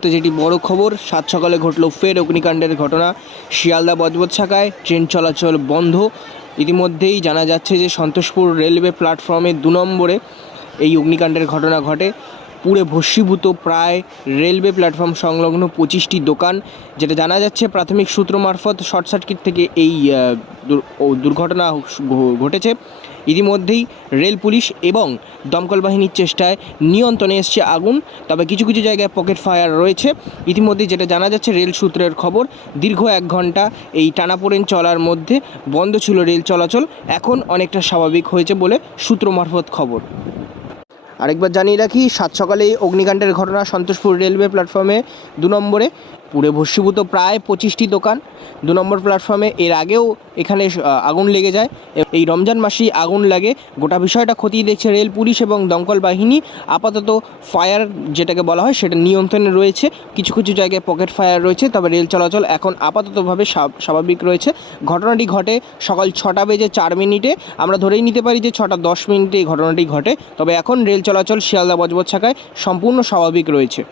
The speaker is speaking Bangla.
মুহূর্তে যেটি বড় খবর, সাত সকালে ঘটল ফের অগ্নিকাণ্ডের ঘটনা। শিয়ালদা বজবজ শাখায় ট্রেন চলাচল বন্ধ। ইতিমধ্যেই জানা যাচ্ছে যে সন্তোষপুর রেলওয়ে প্ল্যাটফর্মে 2 নম্বরে এই অগ্নিকাণ্ডের ঘটনা ঘটে। পুরে ভস্মীভূত প্রায় রেলওয়ে প্ল্যাটফর্ম সংলগ্ন 25টি দোকান। যেটা জানা যাচ্ছে প্রাথমিক সূত্র মারফত শর্ট সার্কিট থেকে এই দুর্ঘটনা ঘটেছে। ইতিমধ্যেই রেল পুলিশ এবং দমকল বাহিনীর চেষ্টায় নিয়ন্ত্রণে এসছে আগুন, তবে কিছু কিছু জায়গায় পকেট ফায়ার রয়েছে। ইতিমধ্যেই যেটা জানা যাচ্ছে রেল সূত্রের খবর, দীর্ঘ 1 ঘন্টা এই টানাপোড়েন চলার মধ্যে বন্ধ ছিল রেল চলাচল, এখন অনেকটা স্বাভাবিক হয়েছে বলে সূত্র মারফত খবর। আরেকবার জানিয়ে রাখি, সাত সকালে অগ্নিকাণ্ডের ঘটনা সন্তোষপুর রেলওয়ে প্ল্যাটফর্মে 2 নম্বরে। পুরে ভস্মীভূত প্রায় 25টি দোকান 2 নম্বর প্ল্যাটফর্মে। এর আগেও এখানে আগুন লেগে যায়। এই রমজান মাসেই আগুন লাগে। গোটা বিষয়টা খতিয়ে দেখছে রেল পুলিশ এবং দমকল বাহিনী। আপাতত ফায়ার যেটাকে বলা হয় সেটা নিয়ন্ত্রণে রয়েছে। কিছু কিছু জায়গায় পকেট ফায়ার রয়েছে, তবে রেল চলাচল এখন আপাততভাবে স্বাভাবিক রয়েছে। ঘটনাটি ঘটে সকাল 6টা বেজে 4 মিনিটে। আমরা ধরেই নিতে পারি যে 6টা 10 মিনিটে এই ঘটনাটি ঘটে। তবে এখন রেল চলাচল শিয়ালদা বজবজ শাখায় সম্পূর্ণ স্বাভাবিক রয়েছে।